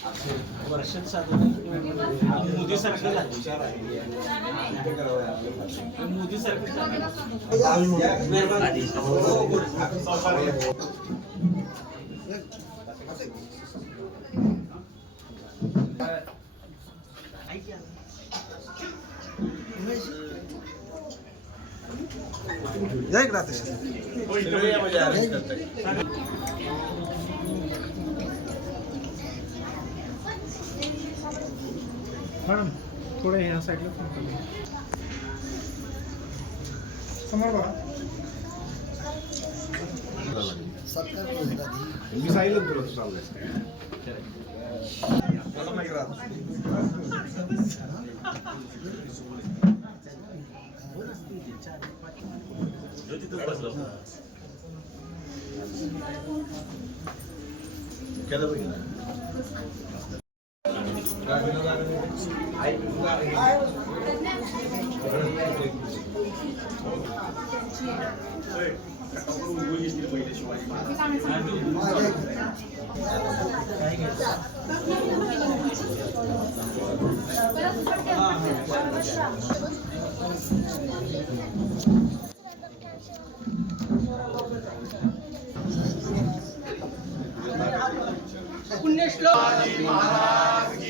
वर्षात साधारण मोदी सारखं मोदी सारखं जय या मॅडम थोडं ह्या साईडला फोन करूया. समोर बघा मी सांगितलं तुला तू चाललंय पुण्यश्लोक. महाराज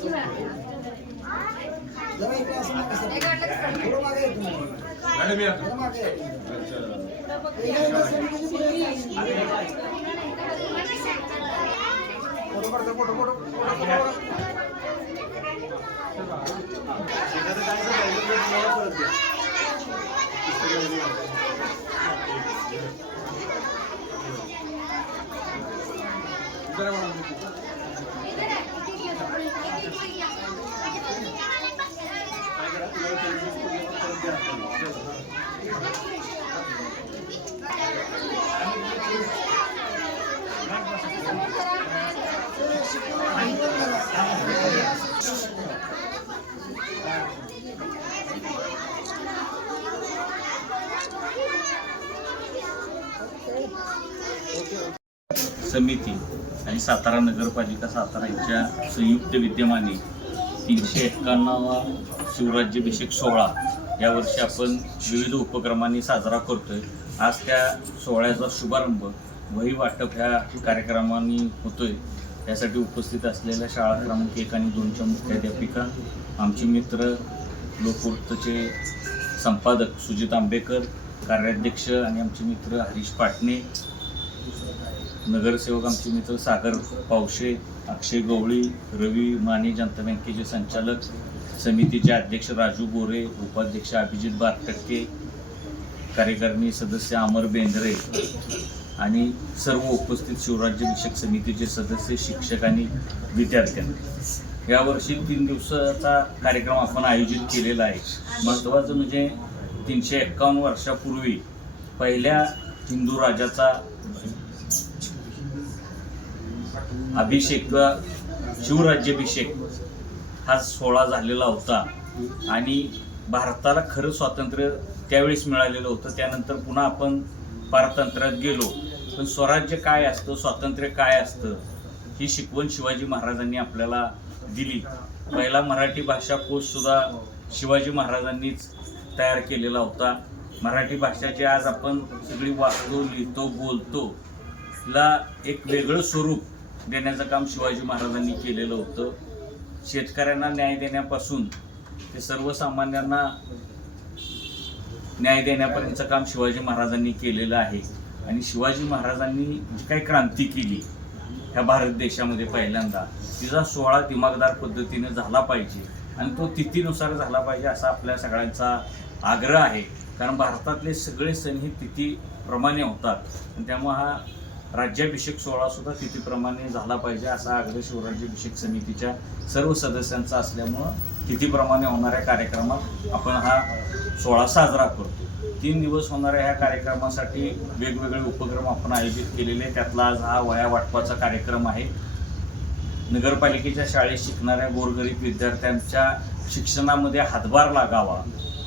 नव्हता. मी झालं का मॅडम या समिती आणि सातारा नगरपालिका सातारा यांच्या संयुक्त विद्यमाने तीनशे एक्कावन्नावा शिवराज्याभिषेक सोहळा यावर्षी आपण विविध उपक्रमांनी साजरा करतोय. आज त्या सोहळ्याचा शुभारंभ वही वाटप ह्या कार्यक्रमांनी होतोय. यासाठी उपस्थित असलेल्या शाळा क्रमांक एक आणि दोनच्या मुख्याध्यापिका आमचे मित्र लोकवृत्तचे संपादक सुजित आंबेकर कार्याध्यक्ष आणि आमचे मित्र हरीश पाटणे नगरसेवक आमचे मित्र सागर पावशे अक्षय गवळी रवी माने जनता बँकेचे संचालक समितीचे अध्यक्ष राजू गोरे उपाध्यक्ष अभिजित बारटक्के कार्यकारिणी सदस्य अमर बेंद्रे आणि सर्व उपस्थित शिवराज्याभिषेक समितीचे सदस्य शिक्षक आणि विद्यार्थ्यांनी. यावर्षी तीन दिवसाचा कार्यक्रम आपण आयोजित केलेला आहे. महत्त्वाचं म्हणजे तीनशे एक्कावन्न वर्षापूर्वी पहिल्या हिंदू राजाचा अभिषेक किंवा शिवराज्याभिषेक हा सोहळा झालेला होता. आणि भारताला खरं स्वातंत्र्य त्यावेळेस मिळालेलं होतं. त्यानंतर पुन्हा आपण पारतंत्र्यात गेलो. पण स्वराज्य काय असतं? स्वातंत्र्य काय असतं? ही शिकवण शिवाजी महाराजांनी आपल्याला दिली. पहिला मराठी भाषा कोशसुद्धा शिवाजी महाराजांनीच तयार केलेला होता. मराठी भाषा आज आपण सगळी वाचतो लिहितो बोलतो ला एक वेगळं स्वरूप देण्याचं काम शिवाजी महाराजांनी केलेलं होतं. शेतकऱ्यांना न्याय देण्यापासून ते सर्वसामान्यांना न्याय देण्यापर्यंतचं काम शिवाजी महाराजांनी केलेलं आहे. आणि शिवाजी महाराजांनी जी काही क्रांती केली ह्या भारत देशामध्ये पहिल्यांदा तिचा सोहळा दिमागदार पद्धतीने झाला पाहिजे. आणि तो तिथीनुसार झाला पाहिजे असा आपल्या सगळ्यांचा आग्रह आहे. कारण भारतातले सगळे सण हे तिथीप्रमाणे होतात. आणि त्यामुळे हा राज्याभिषेक सोहळा सुद्धा तिथीप्रमाणे झाला पाहिजे असा आग्रह शिवराज्याभिषेक समितीच्या सर्व सदस्यांचा असल्यामुळं तिथीप्रमाणे होणाऱ्या कार्यक्रमात आपण हा सोहळा साजरा करतो. तीन दिवस होणाऱ्या ह्या कार्यक्रमासाठी वेगवेगळे उपक्रम आपण आयोजित केलेले त्यातला आज हा वया वाटपाचा कार्यक्रम आहे. नगरपालिकेच्या शाळेत शिकणाऱ्या गोरगरीब विद्यार्थ्यांच्या शिक्षणामध्ये हातभार लागावा.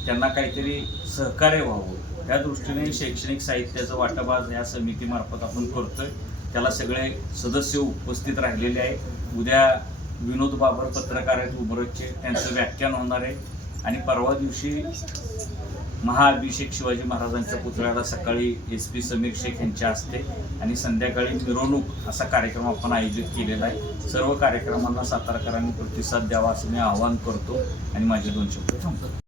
त्यांना काहीतरी सहकार्य व्हावं. त्या दृष्टीने शैक्षणिक साहित्याचं वाटप आज ह्या समितीमार्फत आपण करतोय. त्याला सगळे सदस्य उपस्थित राहिलेले आहे उद्या विनोद बाबर पत्रकार आहेत उमरजचे. त्यांचं व्याख्यान होणार आहे. आणि परवा दिवशी महाअभिषेक शिवाजी महाराजांच्या पुतळ्याला सकाळी एस पी समीर शेख यांच्या हस्ते आणि संध्याकाळी मिरवणूक असा कार्यक्रम आपण आयोजित केलेला आहे. सर्व कार्यक्रमांना सातारकरांनी प्रतिसाद द्यावा असं मी आवाहन करतो. आणि माझे दोन शब्द थांबतो.